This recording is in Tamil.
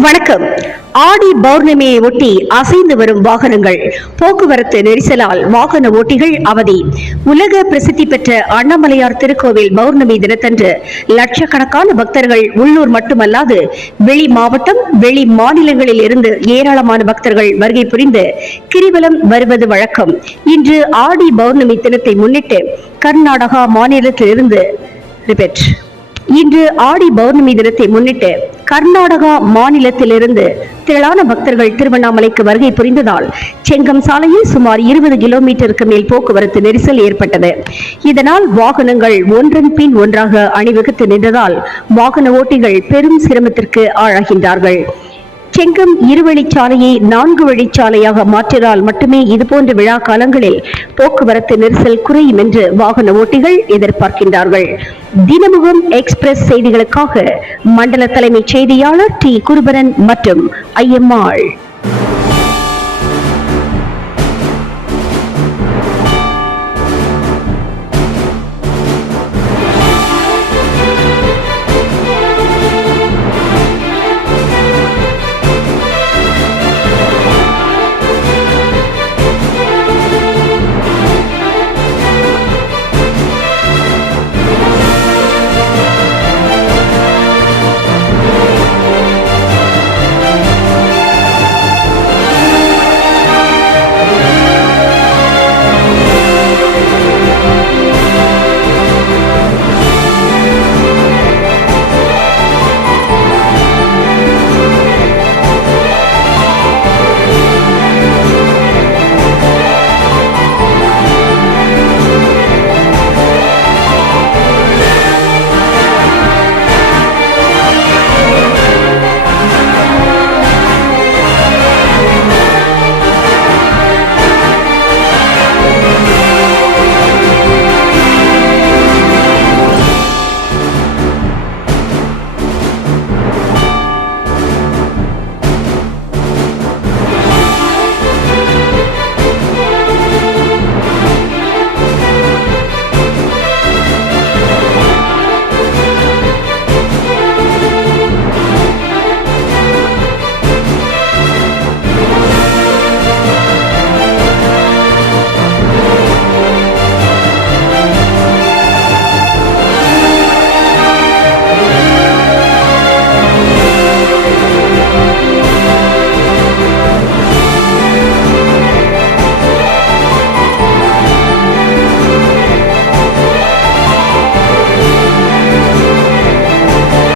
வணக்கம். ஆடி பௌர்ணமியை ஒட்டி அசைந்து வரும் வாகனங்கள், போக்குவரத்து நெரிசலால் வாகன ஓட்டிகள் அவதி. உலக பிரசித்தி பெற்ற அண்ணாமலையார் திருக்கோவில் பௌர்ணமி தினத்தன்று லட்சக்கணக்கான பக்தர்கள் உள்ளூர் மட்டுமல்லாது வெளி மாவட்டம், வெளி மாநிலங்களில் இருந்து ஏராளமான பக்தர்கள் வருகை புரிந்து கிரிவலம் வருவது வழக்கம். இன்று ஆடி பௌர்ணமி தினத்தை முன்னிட்டு கர்நாடகா மாநிலத்திலிருந்து கர்நாடகா மாநிலத்திலிருந்து திரளான பக்தர்கள் திருவண்ணாமலைக்கு வருகை புரிந்ததால் செங்கம் சாலையில் சுமார் 20 கிலோமீட்டருக்கு மேல் போக்குவரத்து நெரிசல் ஏற்பட்டது. இதனால் வாகனங்கள் ஒன்றன் பின் ஒன்றாக அணிவகுத்து நின்றதால் வாகன ஓட்டிகள் பெரும் சிரமத்திற்கு ஆளாகின்றார்கள். செங்கம் இருவழிச்சாலையை 4 வழிச்சாலையாக மாற்றினால் மட்டுமே இதுபோன்ற விழா காலங்களில் போக்குவரத்து நெரிசல் குறையும் என்று வாகன ஓட்டிகள் எதிர்பார்க்கின்றார்கள். தினமுகம் எக்ஸ்பிரஸ் செய்திகளுக்காக மண்டல தலைமைச் செய்தியாளர் டி. குருபரன் மற்றும் ஐயம்மாள்.